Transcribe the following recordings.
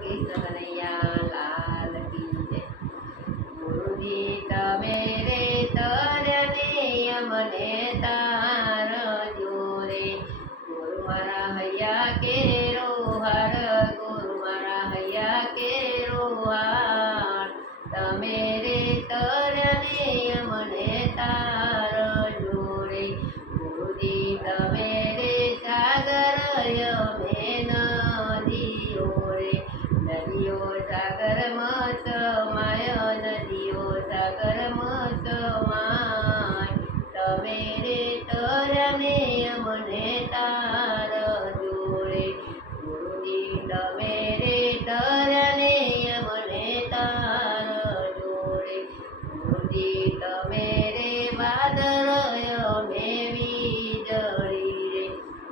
કૃષ્ણ કનૈયા લાલ કી જય। ગુરુજી તમે રે તરને અમને તારજો રે। ગુરુ મારા હૈયા કેરો હાર, ગુરુ મારા હૈયા કેરો હાર। તમે રે તરને અમને તારજો રે। ગુરુજી તમે રે સાગર અમે નદીઓ રે। નદીઓ સાગરમાં સમાય, નદીઓ સાગરમાં સમાય। તમે રે તરને અમને તારજો રે। ગુરુજી તમે રે તરને અમને તારજો રે। ગુરુજી તમે રે વાદળ અમે વીજળી રે।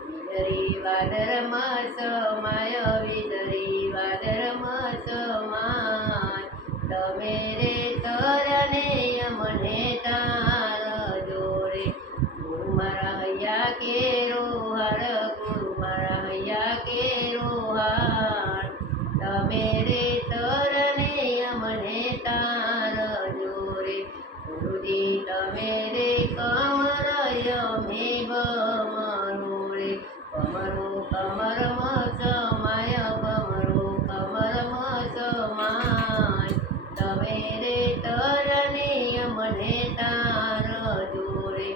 વીજળી વાદળમાં સમાય, વીજળી વાદળમાં સમાય। તમે રે તરને અમને તારજો રે। ગુરુ મારા હૈયા કેરો હાર, ગુરુ મારા હૈયા કેરો હાર। તમે રે તરને અમને તારજો રે। ગુરુજી તમે રે કમર અમે ભમરો રે। કમરો કમરમાં સમાય, કમરો કમરમાં સમાય। તમે રે તરને અમને તારજો રે।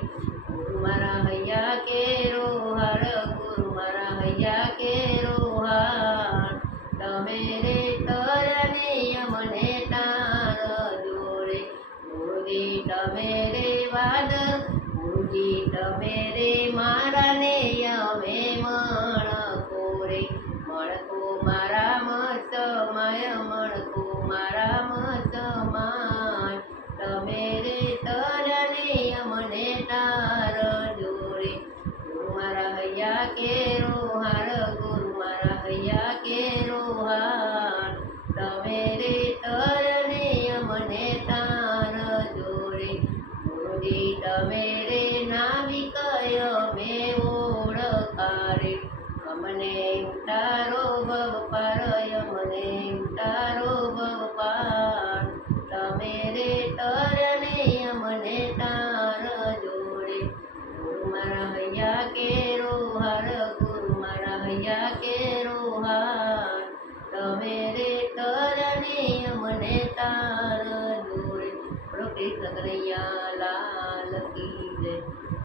ગુરુ મારા હૈયા કેરો હાર, ગુરુ મારા હૈયા કેરો હાર। તમે રે તરને અમને તારજો રે। ગુરુજી તમે રે વાદળ, ગુરુજી તમે રે મારાને અમે મણકો રે। મણકો મારામાં સમાય, મણકો મારામાં સમાય। તમે રે તરને અમને તારજો રે। ગુરુ મારા હૈયા કેરો હાર, ગુરુ મારા હૈયા કેરો હાર। તમે રે તરને અમને તારજો રે। ગુરુજી તમે રે નાવિક અમે ઓળખા રે। અમને ઉતારો ભવ પાર, અમને ઉતારો ભવ પાર। તમે રે તરને અમને તારજો રે। ગુરુ મારા હૈયા કેરો હાર, ગુરુ મારા હૈયા કેરો હાર। તમે રે તરને અમને તારજો રે। બોલો કૃષ્ણ કનૈયા લાલ કી